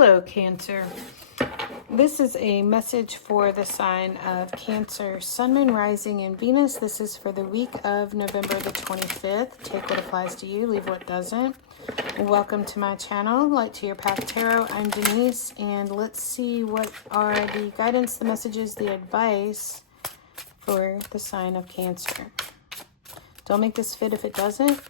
Hello, Cancer. This is a message for the sign of Cancer, Sun, Moon, Rising, and Venus. This is for the week of November the 25th. Take what applies to you, leave what doesn't. Welcome to my channel, Light to Your Path Tarot. I'm Denise, and let's see what are the guidance, the messages, the advice for the sign of Cancer. Don't make this fit if it doesn't.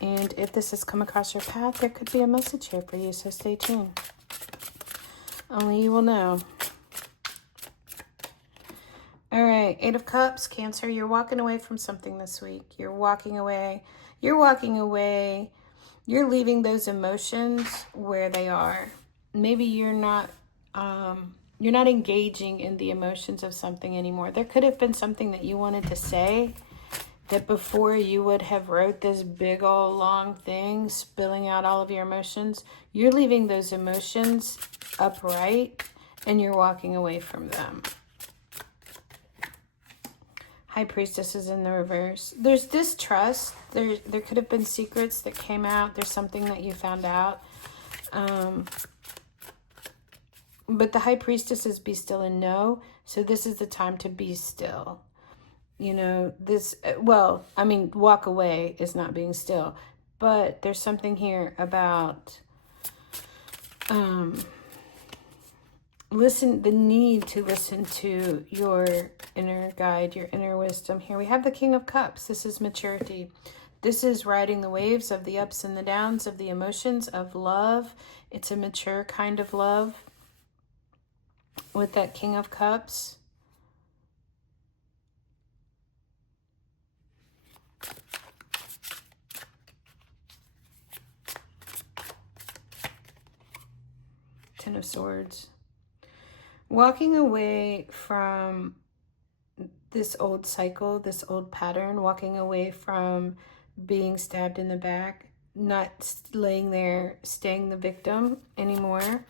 And if this has come across your path, there could be a message here for you, so stay tuned. Only you will know. All right, Eight of Cups, Cancer, you're walking away from something this week. You're walking away. You're leaving those emotions where they are. Maybe you're not engaging in the emotions of something anymore. There could have been something that you wanted to say that before you would have wrote this big old long thing spilling out all of your emotions. You're leaving those emotions upright and you're walking away from them. High Priestess is in the reverse. There's distrust. There could have been secrets that came out. There's something that you found out. But the High Priestess is be still and know. So this is the time to be still. You know, walk away is not being still. But there's something here about the need to listen to your inner guide, your inner wisdom. Here we have the King of Cups. This is maturity. This is riding the waves of the ups and the downs of the emotions of love. It's a mature kind of love with that King of Cups. Ten of Swords. Walking away from this old cycle, this old pattern, walking away from being stabbed in the back, not laying there, staying the victim anymore.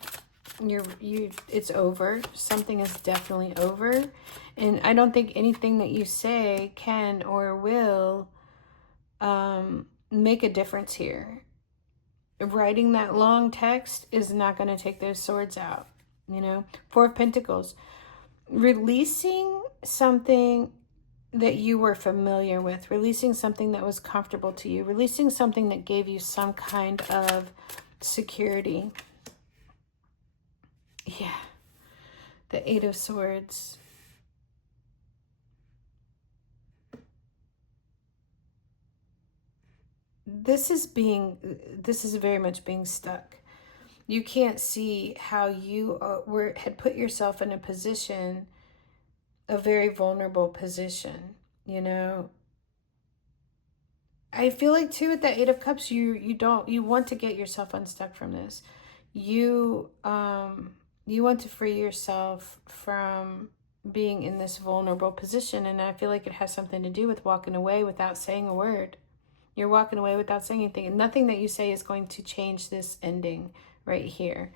It's over. Something is definitely over. And I don't think anything that you say can or will make a difference here. Writing that long text is not going to take those swords out. You know, Four of Pentacles. Releasing something that you were familiar with. Releasing something that was comfortable to you. Releasing something that gave you some kind of security. Yeah. The Eight of Swords. This is very much being stuck. You can't see how you had put yourself in a position, a very vulnerable position, you know. I feel like too with the Eight of Cups, you want to get yourself unstuck from this. You want to free yourself from being in this vulnerable position, and I feel like it has something to do with walking away without saying a word. You're walking away without saying anything, and nothing that you say is going to change this ending right here.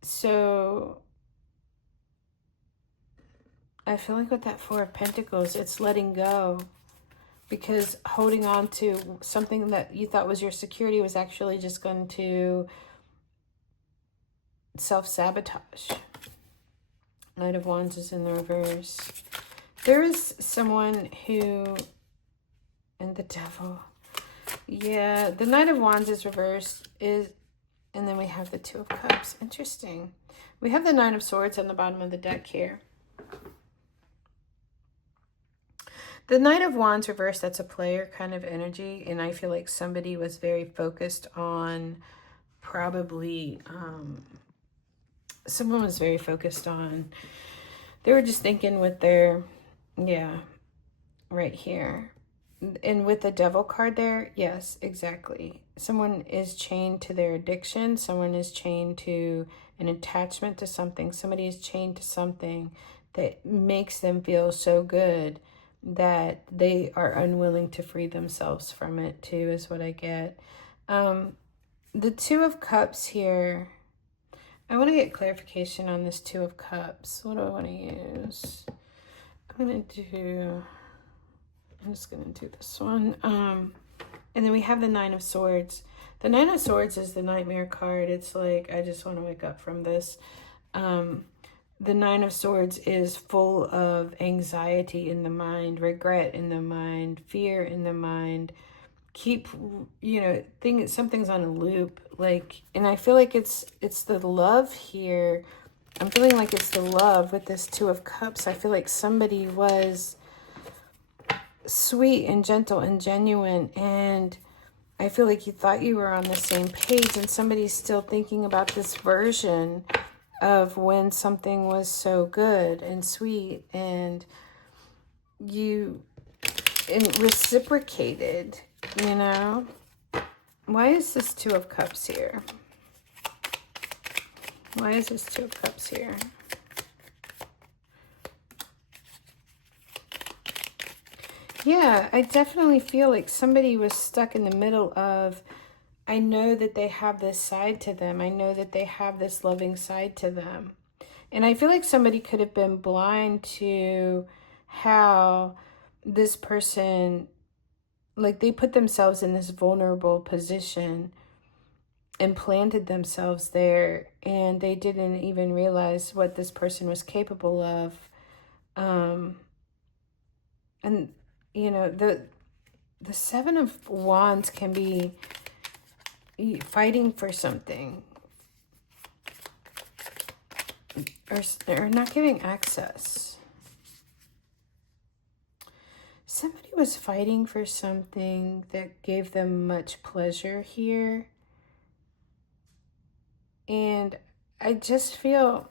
So I feel like with that Four of Pentacles, it's letting go, because holding on to something that you thought was your security was actually just going to self-sabotage. Knight of Wands is in the reverse. There is someone who, and the Devil. Yeah, the Knight of Wands is reversed, and then we have the Two of Cups. Interesting. We have the Nine of Swords on the bottom of the deck here. The Knight of Wands reversed, that's a player kind of energy, and I feel like somebody was very focused on probably, someone was very focused on, they were just thinking with their, yeah, right here. And with the Devil card there, yes, exactly. Someone is chained to their addiction. Someone is chained to an attachment to something. Somebody is chained to something that makes them feel so good that they are unwilling to free themselves from it too, is what I get. The Two of Cups here, I want to get clarification on this Two of Cups. What do I want to use? I'm just going to do this one. And then we have the Nine of Swords. The Nine of Swords is the nightmare card. It's like, I just want to wake up from this. The Nine of Swords is full of anxiety in the mind, regret in the mind, fear in the mind. Keep, something's on a loop. Like, and I feel like it's the love here. I'm feeling like it's the love with this Two of Cups. I feel like somebody was sweet and gentle and genuine, and I feel like you thought you were on the same page, and somebody's still thinking about this version of when something was so good and sweet, and you reciprocated, Why is this Two of Cups here? Why is this Two of Cups here? Yeah, I definitely feel like somebody was stuck in the middle of, I know that they have this side to them. I know that they have this loving side to them. And I feel like somebody could have been blind to how this person, like, they put themselves in this vulnerable position and planted themselves there, and they didn't even realize what this person was capable of. And the Seven of Wands can be fighting for something, or not giving access. Somebody was fighting for something that gave them much pleasure here. And I just feel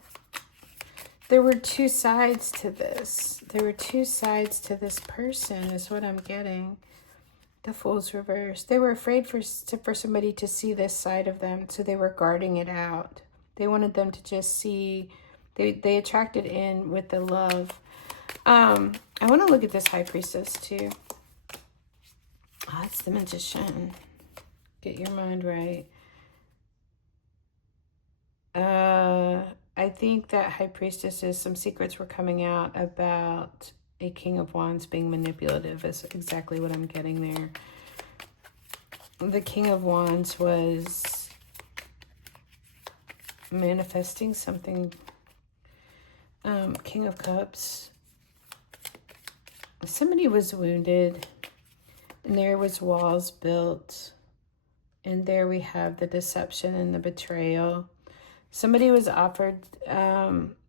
there were two sides to this. There were two sides to this person is what I'm getting. The Fool's reverse. They were afraid for somebody to see this side of them, so they were guarding it out. They wanted them to just see. They attracted in with the love. I want to look at this High Priestess too. Oh, it's the Magician. Get your mind right. I think that High Priestesses, some secrets were coming out about a King of Wands being manipulative is exactly what I'm getting there. The King of Wands was manifesting something. King of Cups. Somebody was wounded, and there was walls built, and there we have the deception and the betrayal. Somebody was offered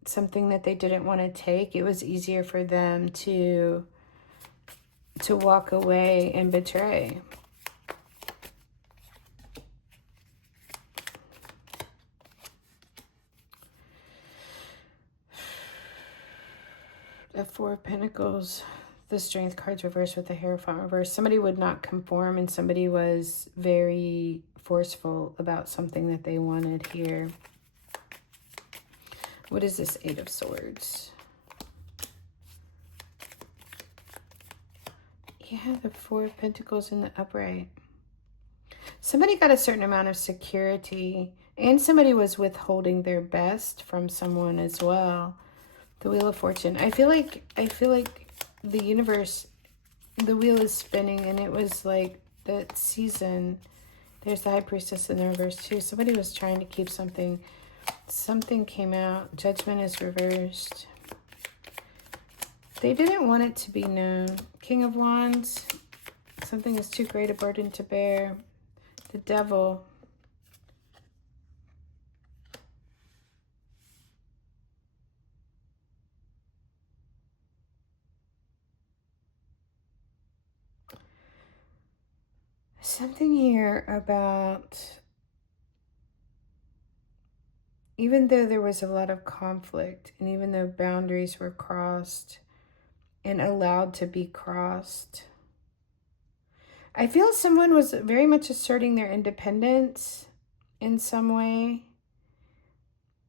something that they didn't want to take. It was easier for them to walk away and betray. The Four of Pentacles, the Strength card's reversed with the Hierophant reversed. Somebody would not conform, and somebody was very forceful about something that they wanted here. What is this Eight of Swords? Yeah, the Four of Pentacles in the upright. Somebody got a certain amount of security, and somebody was withholding their best from someone as well. The Wheel of Fortune. I feel like the universe, the wheel is spinning, and it was like that season. There's the High Priestess in the reverse too. Somebody was trying to keep something. Something came out. Judgment is reversed. They didn't want it to be known. King of Wands. Something is too great a burden to bear. The Devil. Something here about, even though there was a lot of conflict, and even though boundaries were crossed and allowed to be crossed, I feel someone was very much asserting their independence in some way,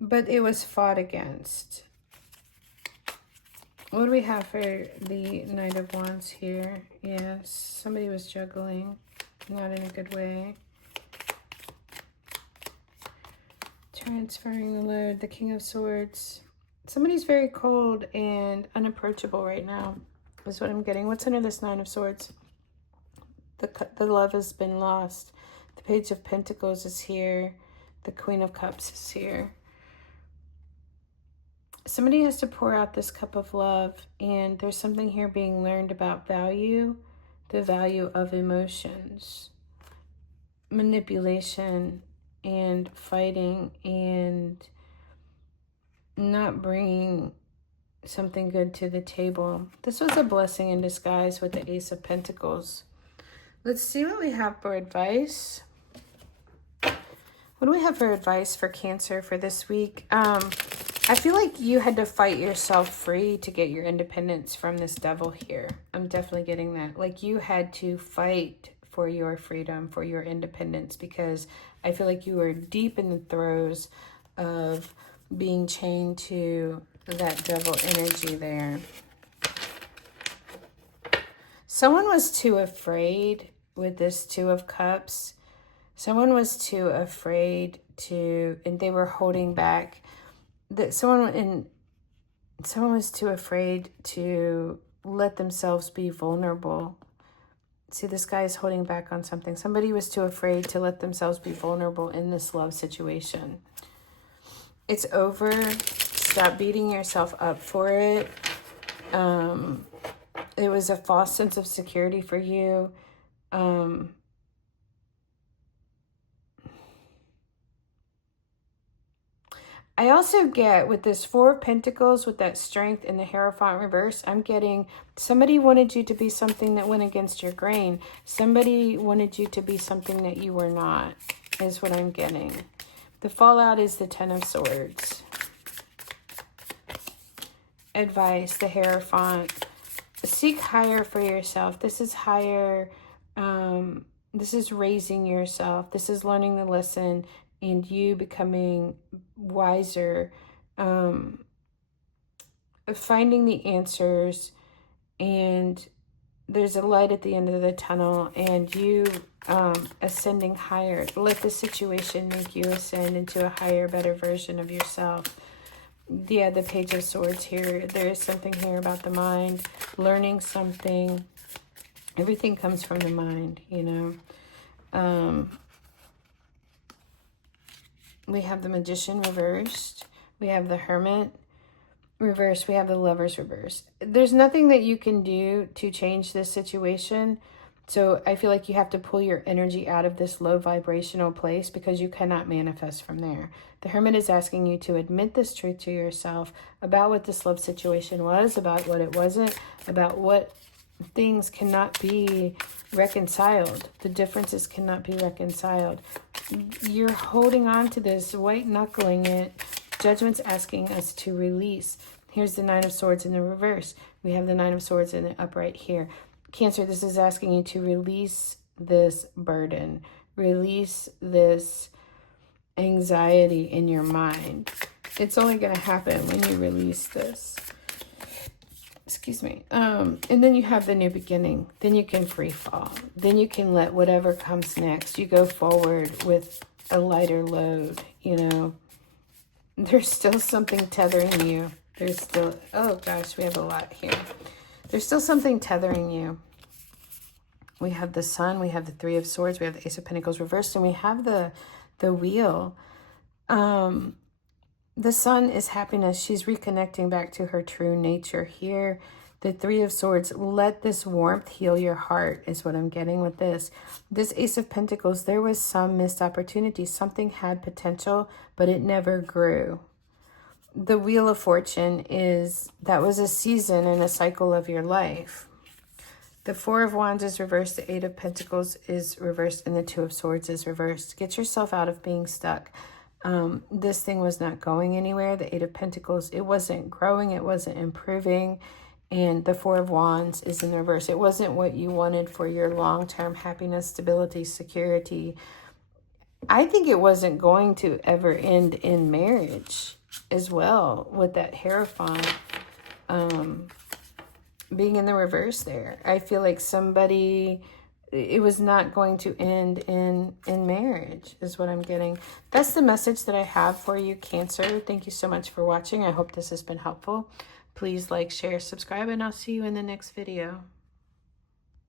but it was fought against. What do we have for the Knight of Wands here? Yes, somebody was juggling, not in a good way. Transferring the load, the King of Swords. Somebody's very cold and unapproachable right now, is what I'm getting. What's under this Nine of Swords? The love has been lost. The Page of Pentacles is here. The Queen of Cups is here. Somebody has to pour out this cup of love, and there's something here being learned about value, the value of emotions, manipulation, and fighting, and not bringing something good to the table. This was a blessing in disguise with the Ace of Pentacles. Let's see what we have for advice. What do we have for advice for Cancer for this week? I feel like you had to fight yourself free to get your independence from this devil here. I'm definitely getting that. Like you had to fight for your freedom, for your independence, because I feel like you were deep in the throes of being chained to that devil energy there. Someone was too afraid with this Two of Cups. Someone was too afraid to, and they were holding back. That someone was too afraid to let themselves be vulnerable. See, this guy is holding back on something. Somebody was too afraid to let themselves be vulnerable in this love situation. It's over. Stop beating yourself up for it. It was a false sense of security for you. I also get with this Four of Pentacles, with that Strength in the Hierophant reverse, I'm getting somebody wanted you to be something that went against your grain. Somebody wanted you to be something that you were not, is what I'm getting. The fallout is the Ten of Swords. Advice, the Hierophant. Seek higher for yourself. This is higher. This is raising yourself. This is learning the lesson and you becoming wiser, finding the answers, and there's a light at the end of the tunnel, and you ascending higher. Let the situation make you ascend into a higher, better version of yourself. Yeah, the Page of Swords here. There is something here about the mind, learning something. Everything comes from the mind, you know. We have the Magician reversed. We have the Hermit reversed. We have the Lovers reversed. There's nothing that you can do to change this situation. So I feel like you have to pull your energy out of this low vibrational place because you cannot manifest from there. The Hermit is asking you to admit this truth to yourself about what this love situation was, about what it wasn't, about what things cannot be reconciled. The differences cannot be reconciled. You're holding on to this, white knuckling it. Judgment's asking us to release. Here's the Nine of Swords in the reverse. We have the Nine of Swords in the upright here. Cancer, this is asking you to release this burden. Release this anxiety in your mind. It's only going to happen when you release this. Excuse me. And then you have the new beginning. Then you can free fall. Then you can let whatever comes next. You go forward with a lighter load, you know. There's still something tethering you. There's still, oh gosh, we have a lot here. There's still something tethering you. We have the Sun, we have the Three of Swords, we have the Ace of Pentacles reversed, and we have the Wheel. The Sun is happiness. She's reconnecting back to her true nature here. The Three of Swords, let this warmth heal your heart is what I'm getting with this. This Ace of Pentacles, there was some missed opportunity. Something had potential, but it never grew. The Wheel of Fortune is, that was a season and a cycle of your life. The Four of Wands is reversed. The Eight of Pentacles is reversed. And the Two of Swords is reversed. Get yourself out of being stuck. This thing was not going anywhere. The Eight of Pentacles, it wasn't growing. It wasn't improving. And the Four of Wands is in the reverse. It wasn't what you wanted for your long-term happiness, stability, security. I think it wasn't going to ever end in marriage as well, with that Hierophant being in the reverse there. I feel like somebody, it was not going to end in marriage is what I'm getting. That's the message that I have for you, Cancer. Thank you so much for watching. I hope this has been helpful. Please like, share, subscribe, and I'll see you in the next video.